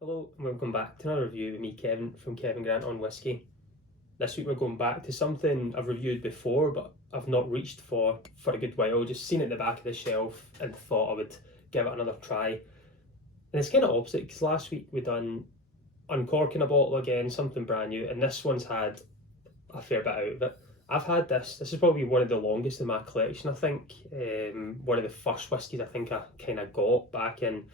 Hello and welcome back to another review with me, Kevin, from Kevin Grant on Whisky. This week we're going back to something I've reviewed before but I've not reached for a good while. Just seen it at the back of the shelf and thought I would give it another try. And it's kind of opposite because last week we done uncorking a bottle again, something brand new, and this one's had a fair bit out of it. I've had this is probably one of the longest in my collection, I think. One of the first whiskies I think I kind of got back in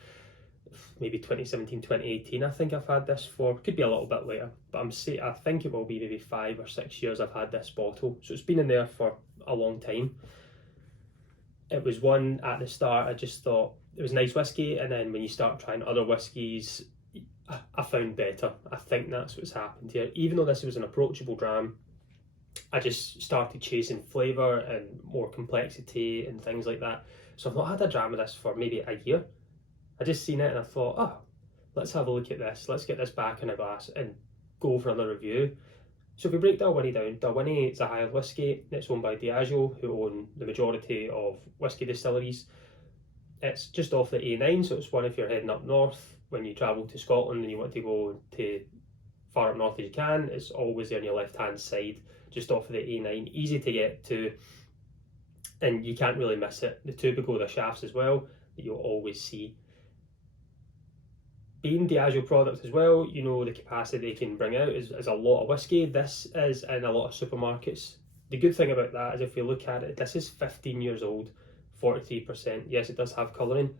maybe 2017, 2018. I think I've had this for, could be a little bit later, but I think it will be maybe 5 or 6 years I've had this bottle. So it's been in there for a long time. It was one at the start, I just thought it was nice whiskey, and then when you start trying other whiskies, I found better. I think that's what's happened here. Even though this was an approachable dram, I just started chasing flavour and more complexity and things like that. So I've not had a dram of this for maybe a year. I just seen it and I thought, let's have a look at this. Let's get this back in a glass and go for another review. So if we break Dalwhinnie down, Dalwhinnie is a Highland whisky. It's owned by Diageo, who own the majority of whisky distilleries. It's just off the A9, so it's one if you're heading up north when you travel to Scotland and you want to go to far up north as you can. It's always there on your left hand side, just off of the A9, easy to get to, and you can't really miss it. The tubicle, the shafts as well, that you'll always see. Being Diageo product as well, you know the capacity they can bring out is a lot of whiskey. This is in a lot of supermarkets. The good thing about that is if you look at it, this is 15 years old, 43%. Yes, it does have colouring,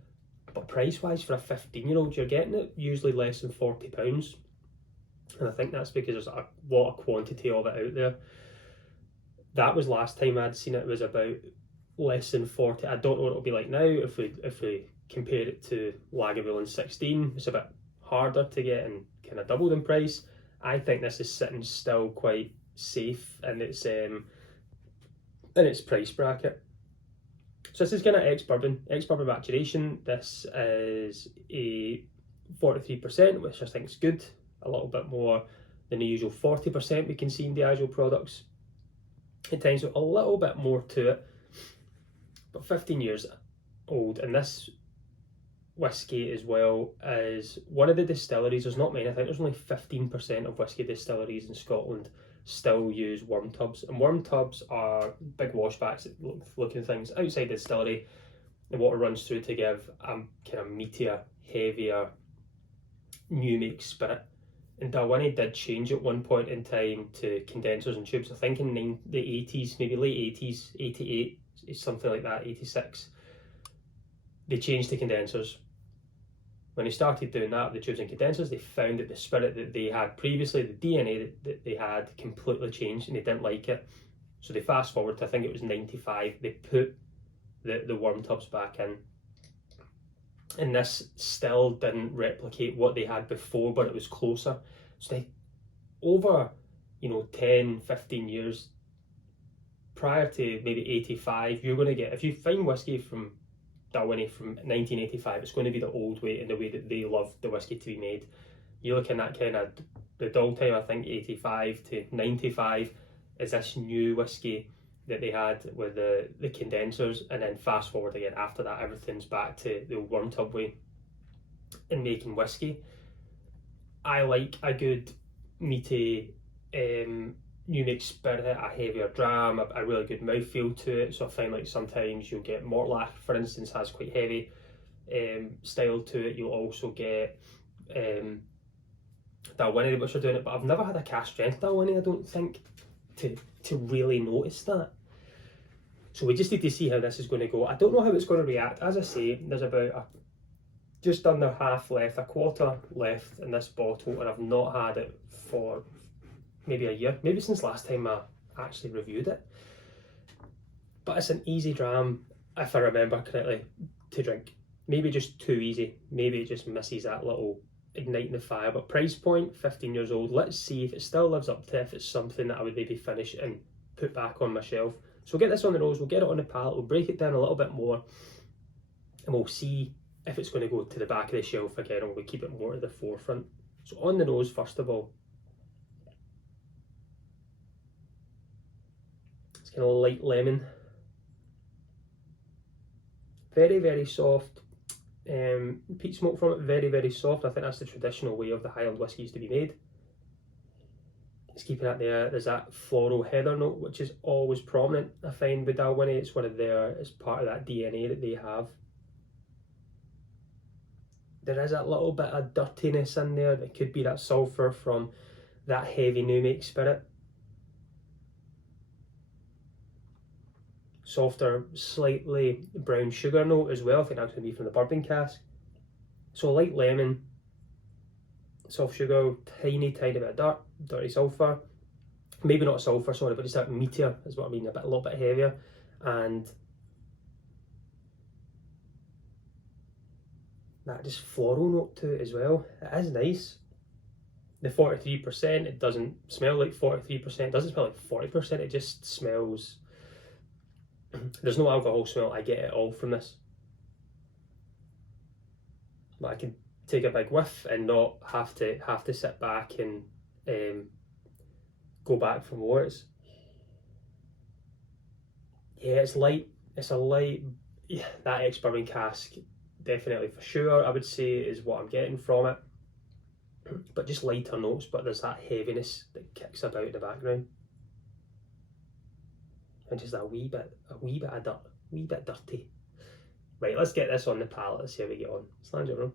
but price-wise for a 15-year-old, you're getting it usually less than £40. And I think that's because there's a lot of quantity of it out there. That was last time I'd seen it, was about less than 40. I don't know what it'll be like now if we compare it to Lagavulin 16. It's a bit harder to get and kind of doubled in price. I think this is sitting still quite safe in its price bracket. So this is kind of ex-bourbon maturation. This is a 43%, which I think is good. A little bit more than the usual 40% we can see in Diageo products. At times with a little bit more to it, but 15 years old, and this whiskey as well is one of the distilleries. There's not many. I think there's only 15% of whiskey distilleries in Scotland still use worm tubs, and worm tubs are big washbacks looking things outside the distillery. The water runs through to give a kind of meatier, heavier, new make spirit. And Dalwhinnie did change at one point in time to condensers and tubes. I think in the 80s, maybe late 80s, 88, something like that, 86. They changed to condensers. When they started doing that, the tubes and condensers, they found that the spirit that they had previously, the DNA that they had, completely changed, and they didn't like it. So they fast forward to, I think it was 95, they put the worm tubs back in. And this still didn't replicate what they had before, but it was closer. So they, over 10, 15 years prior to maybe 85, you're going to get, if you find whiskey from Dalwhinnie from 1985, it's going to be the old way, in the way that they love the whiskey to be made. You're looking at kind of the dull time, I think 85 to 95 is this new whiskey that they had with the condensers, and then fast forward again after that, everything's back to the worm tub way in making whiskey. I like a good meaty new make spirit, a heavier dram, a really good mouthfeel to it. So I find like sometimes you'll get Mortlach, for instance, has quite heavy style to it. You'll also get Dalwhinnie, which are doing it, but I've never had a cask strength Dalwhinnie, I don't think, to really notice that. So we just need to see how this is going to go. I don't know how it's going to react. As I say, there's about just under half left, a quarter left in this bottle, and I've not had it for maybe a year, maybe since last time I actually reviewed it. But it's an easy dram, if I remember correctly, to drink. Maybe just too easy. Maybe it just misses that little igniting the fire. But price point, 15 years old. Let's see if it still lives up to, if it's something that I would maybe finish and put back on my shelf. So we'll get this on the nose, we'll get it on the palate, we'll break it down a little bit more, and we'll see if it's going to go to the back of the shelf again, or we'll keep it more to the forefront. So on the nose, first of all, it's kind of light lemon. Very, very soft, peat smoke from it, very, very soft. I think that's the traditional way of the Highland whiskies to be made. It's keeping it there. There's that floral heather note, which is always prominent, I find, with Dalwhinnie. It's one of it's part of that DNA that they have. There is that little bit of dirtiness in there. It could be that sulphur from that heavy new make spirit. Softer, slightly brown sugar note as well. I think that's going to be from the bourbon cask. So light lemon, soft sugar, tiny bit of dirt, dirty sulphur. Maybe not sulphur, sorry, but just that meatier is what I mean, a little bit heavier. And that just floral note to it as well. It is nice. The 43%, it doesn't smell like 43%, it doesn't smell like 40%, it just smells... There's no alcohol smell, I get it all from this. But I can take a big whiff and not have to sit back and go back for more. It's light. It's a light. Yeah, that ex-bourbon cask, definitely for sure, I would say, is what I'm getting from it. But just lighter notes, but there's that heaviness that kicks about in the background. And just a wee bit of dirt, wee bit dirty. Right, let's get this on the palate, let's see how we get on. Slainte it on.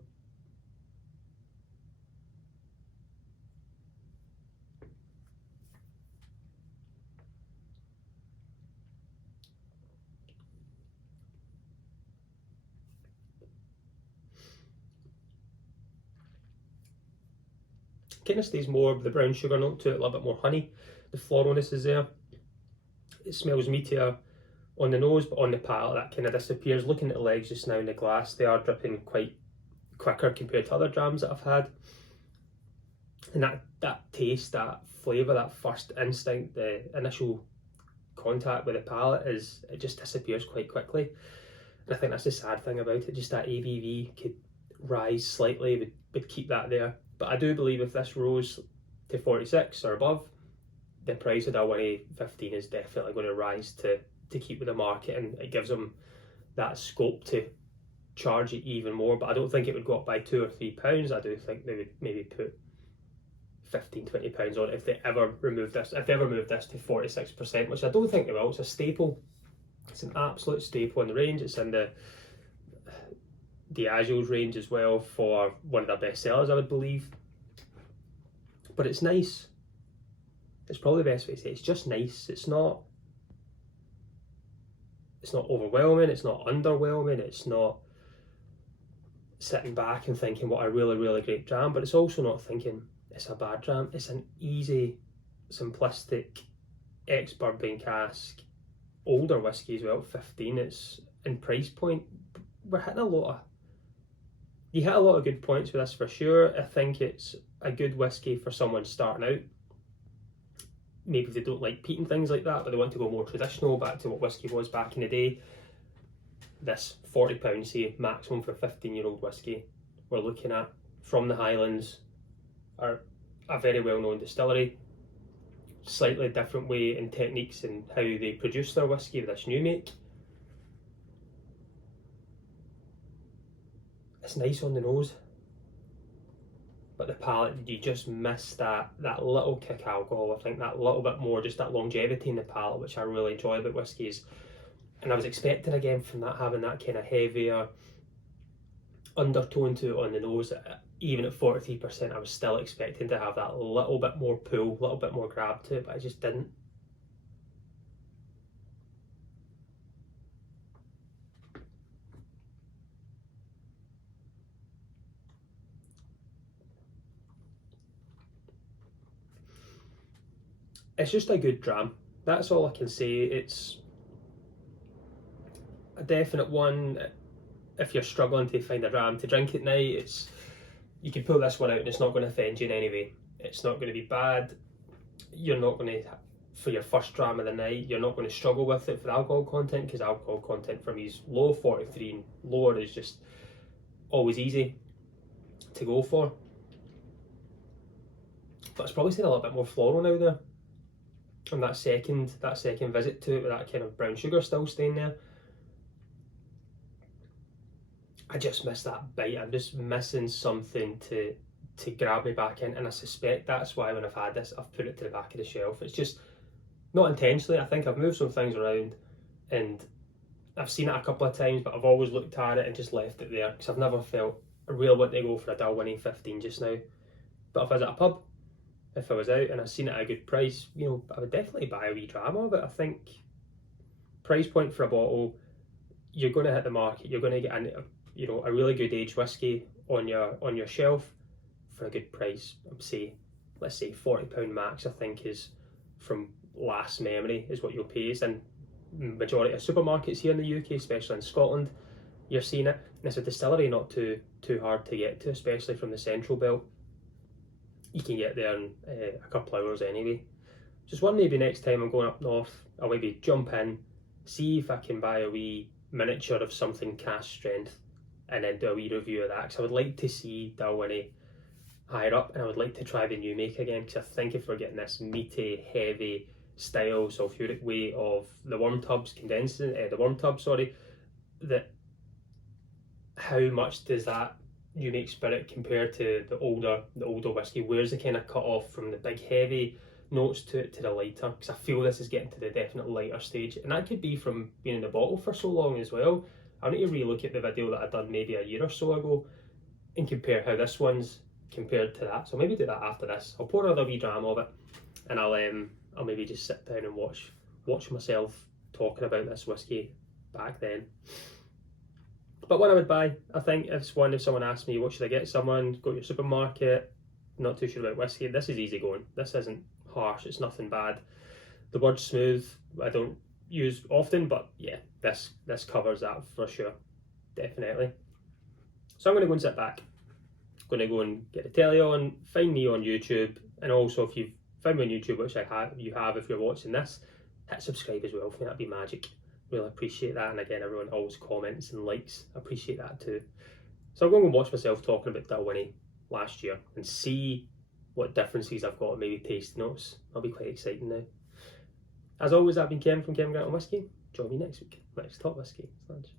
Kind of stays more of the brown sugar note to it, a little bit more honey. The floralness is there. It smells meatier on the nose, but on the palate that kind of disappears. Looking at the legs just now in the glass, they are dripping quite quicker compared to other drams that I've had. And that taste, that flavour, that first instinct, the initial contact with the palate, it just disappears quite quickly. And I think that's the sad thing about it, just that ABV could rise slightly, would keep that there. But I do believe if this rose to 46 or above, the price of Dalwhinnie 15 is definitely going to rise to keep with the market, and it gives them that scope to charge it even more. But I don't think it would go up by £2 or £3. I do think they would maybe put £15-20 on it if they ever remove this. If they ever move this to 46%, which I don't think they will. It's a staple. It's an absolute staple in the range. It's in the Diageo's range as well for one of their best sellers, I would believe. But it's nice. It's probably the best way to say it. It's just nice. It's not overwhelming, it's not underwhelming, it's not sitting back and thinking what a really, really great dram, but it's also not thinking it's a bad dram. It's an easy, simplistic, ex-bourbon cask, older whiskey as well, 15. It's in price point. We're hitting you hit a lot of good points with this for sure. I think it's a good whiskey for someone starting out. Maybe they don't like peat and things like that, but they want to go more traditional, back to what whiskey was back in the day. This £40, say, maximum for 15-year-old whiskey, we're looking at from the Highlands, are a very well-known distillery. Slightly different way in techniques and how they produce their whiskey with this new make. It's nice on the nose, but the palate, you just miss that little kick alcohol. I think that little bit more, just that longevity in the palate, which I really enjoy about whiskies. And I was expecting again from that, having that kind of heavier undertone to it on the nose. Even at 43%, I was still expecting to have that little bit more pull, a little bit more grab to it, but I just didn't. It's just a good dram. That's all I can say. It's a definite one. If you're struggling to find a dram to drink at night, you can pull this one out and it's not going to offend you in any way. It's not going to be bad. You're not going to, for your first dram of the night, you're not going to struggle with it for the alcohol content, because alcohol content for me is low. 43 and lower is just always easy to go for. But it's probably staying a little bit more floral now there. And that second visit to it with that kind of brown sugar still staying there. I just miss that bite. I'm just missing something to grab me back in, and I suspect that's why when I've had this, I've put it to the back of the shelf. It's just not intentionally. I think I've moved some things around, and I've seen it a couple of times, but I've always looked at it and just left it there because I've never felt I really want to go for a Dalwhinnie 15 just now. But if I was at a pub, if I was out and I've seen it at a good price, you know, I would definitely buy a wee dram of it. I think price point for a bottle, you're going to hit the market. You're going to get a really good aged whiskey on your shelf for a good price. Let's say £40 max. I think is from last memory is what you'll pay. It's in majority of supermarkets here in the UK, especially in Scotland. You're seeing it. And it's a distillery not too hard to get to, especially from the central belt. You can get there in a couple of hours anyway. Just one maybe next time I'm going up north, I'll maybe jump in, see if I can buy a wee miniature of something cask strength, and then do a wee review of that, because I would like to see Dalwhinnie higher up, and I would like to try the new make again, because I think if we're getting this meaty, heavy style sulphuric way of the worm tubs that how much does that new make spirit compare to the older whiskey? Where's the kind of cut off from the big heavy notes to the lighter? Because I feel this is getting to the definite lighter stage, and that could be from being in the bottle for so long as well. I need to re-look at the video that I done maybe a year or so ago and compare how this one's compared to that. So maybe do that after this. I'll pour another wee dram of it, and I'll maybe just sit down and watch myself talking about this whiskey back then. But one I would buy, I think, if someone asked me what should I get someone, go to your supermarket, not too sure about whiskey, this is easy going. This isn't harsh, it's nothing bad. The word smooth I don't use often, but yeah, this covers that for sure, definitely. So I'm going to go and sit back. I'm going to go and get the telly on, find me on YouTube, and also if you've found me on YouTube, which you have if you're watching this, hit subscribe as well for me, that'd be magic. Really appreciate that, and again, everyone always comments and likes, appreciate that too. So I'm going to watch myself talking about Dalwhinnie last year and see what differences I've got, maybe taste notes. That'll be quite exciting now. As always, I've been Ken from Ken Grant on Whisky. Join me next week. Let's talk whiskey. Slainte.